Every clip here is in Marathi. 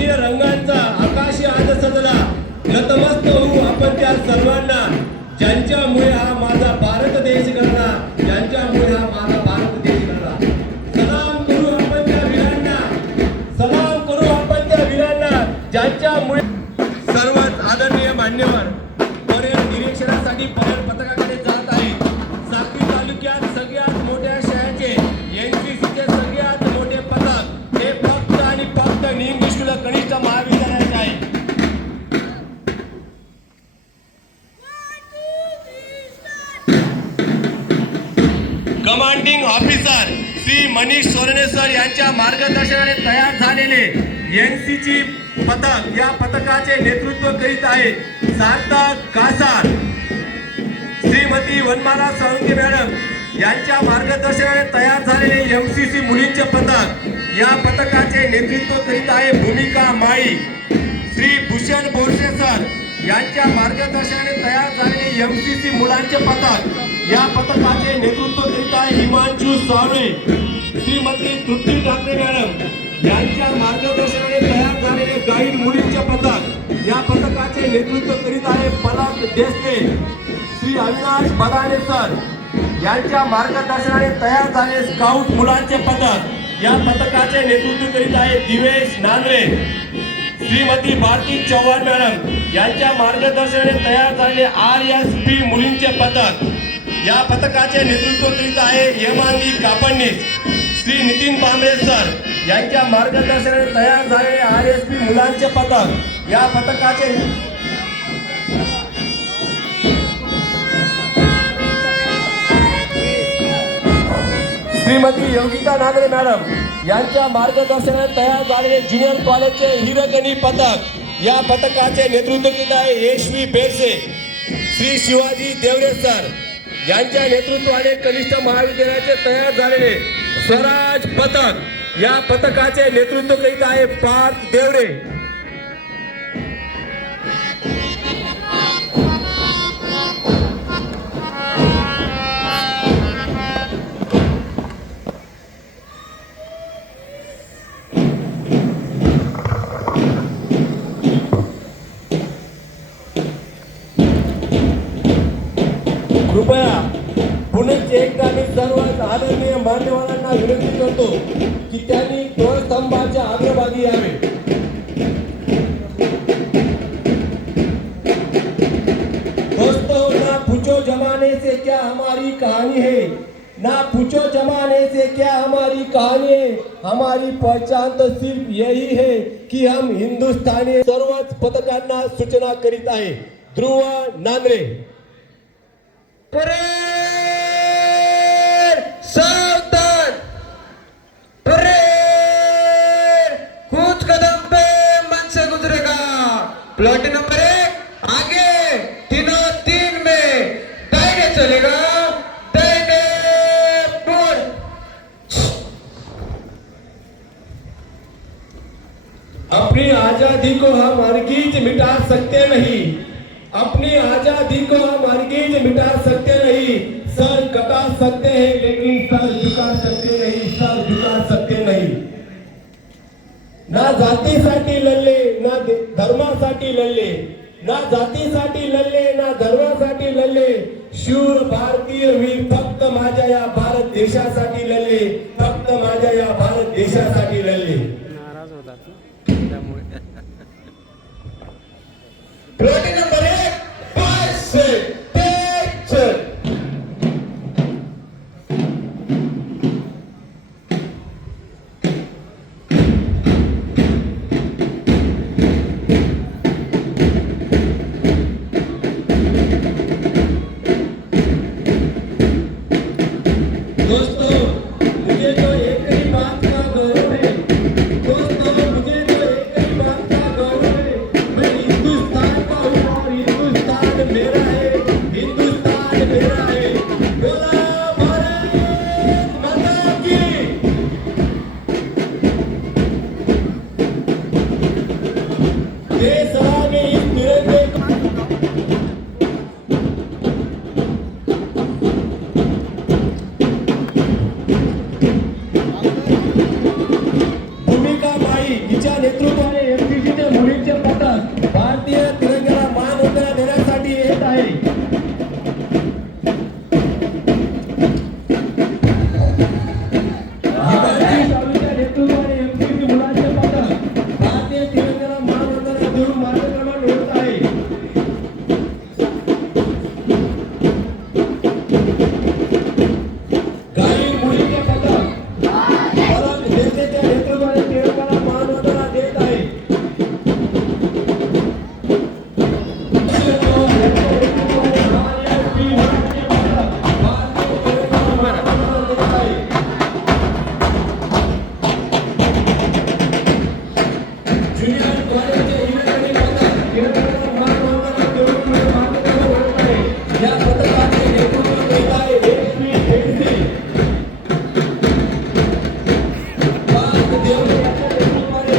राष्ट्रीय रंगांचा आकाशी आज सजला, नतमस्त होऊ आपण त्या सर्वांना, ज्यांच्यामुळे हा माझा भारत देश घडला, ज्यांच्यामुळे हा माझा भारत देश घडला. सलाम करू आपण त्या वीरांना, सलाम करू आपण त्या वीरांना, ज्यांच्यामुळे. सर्वच आदरणीय मान्यवर पर्यटन निरीक्षणासाठी पर्यटन पथकाकडे जात आहे. साक्री तालुक्यात सगळ्यात मोठ्या शहराचे एनसीसीचे सगळ्यात मोठे पथक हे फक्त आणि फक्त निमगिष्टुला कनिष्ठ महाविद्यालयाचे आहे. Commanding officer Shri Manish Sorne sir यांच्या मार्गदर्शनाने तयार झालेले एनसीसी पथक, या पथकाचे नेतृत्व करीत आहे सार्थक कासार. श्रीमती वनमाला साळुंखे मॅडम यांच्या मार्गदर्शनाने तयार झालेले एमसीसी मुलींचे पथक, या पथकाचे नेतृत्व करीत आहे भूमिका माळी. श्री भूषण बोरसे सर यांच्या मार्गदर्शनाने तयार झालेले एमसीसी मुलांचे पथक, या पथकाचे नेतृत्व करीत आहे हिमांशू सावळे. श्रीमती तृप्ती ठाकरे मॅडम यांच्या मार्गदर्शनाने तयार झालेले गाईड मुलींचे पथक, या पथकाचे नेतृत्व करीत आहे पलक देसले. श्री अविनाश बदाने सर यांच्या मार्गदर्शनाने तयार झालेले स्काउट मुलांचे पथक, या पथकाचे नेतृत्व करीत आहे दिवेश नांद्रे. श्रीमती भारती चव्हाण मॅडम यांच्या मार्गदर्शनाने तयार झालेले RSP मुलींचे पथक, या पथकाचे नेतृत्व करीत आहे हेमांगी कापडणीस. श्री नितीन बांबरे सर यांच्या मार्गदर्शनाने तयार झालेले RSP मुलांचे पथक, या पथकाचे. श्रीमती योगिता नांद्रे मॅडम यांच्या मार्गदर्शनाने तयार झालेले ज्युनियर कॉलेजचे हिरकणी पथक, या पथकाचे नेतृत्व करीत आहे यशवी बेडसे. श्री शिवाजी देवरे सर यांच्या नेतृत्वाने कनिष्ठ महाविद्यालयाचे तयार झालेले स्वराज पथक, या पथकाचे नेतृत्व करीत आहे पार्थ देवरे. कृपया पुन्हा एकदा मी सर्व आदरणीय मान्यवरांना विनंती करतो की त्यांनी ध्वजस्तंभाच्या अग्रभागी यावे. दोस्तों, ना पूछो जमाने से क्या हमारी कहानी है, ना पूछो जमाने से क्या हमारी कहानी है, हमारी पहचान तो सिर्फ यही है कि हम हिंदुस्तानी. सर्वच पथकांना सूचना करीत आहे ध्रुव नांद्रे. सावधान, परेड, कुछ कदम पे मन से गुजरेगा. प्लॉट नंबर 1 आगे, तीनों 3 में दाहिने चलेगा, दाहिने बोल. अपनी आजादी को हम हरगिज मिटा सकते नहीं, अपनी आजादी को हम हरगिज मिटा सकते नहीं. सर कटा सकते हैं लेकिन सर झुका सकते नहीं, सर झुका सकते नहीं. ना जातीसाठी लढले, ना धर्मासाठी लढले, ना जातीसाठी लढले, ना धर्मासाठी लढले. शूर भारतीय वीर फक्त माझ्या या भारत देशासाठी लढले, फक्त माझ्या या भारत देशासाठी लढले. नाराज होता त्यामुळे. प्लॉट नंबर 1 5 से 3 दोस्तों, मुझे तो एक ही बात का गौरव है, दोस्तों मुझे तो एक ही बात का गौरव है, मैं हिंदुस्तान का हूँ और हिंदुस्तान मेरा है, हिंदुस्तान मेरा है. बोला भारत माता की. देश आगे इस तिरंगे को भूमिका माई हिच्या नेतृत्वाने तिरंग्याला मानवंदना देऊन मार्गक्रमण होत आहे. गाई मुलीचे पथक परत जनतेच्या नेतृत्वाने तिरंग्याला मानवंदना देत आहे. ज्युनियर कॉलेजचे इलेक्ट्रॉनिक पथक तिरंग्याला मानवंदना देऊन मार्गक्रमण होत आहे. या पथकाचे नेतृत्व करीत आहे HP MC. पाच देवळे यांच्या नेतृत्वाने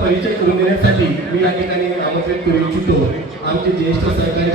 परिचय करून देण्यासाठी मी या ठिकाणी आमंत्रित करू इच्छितो आमचे ज्येष्ठ सहकारी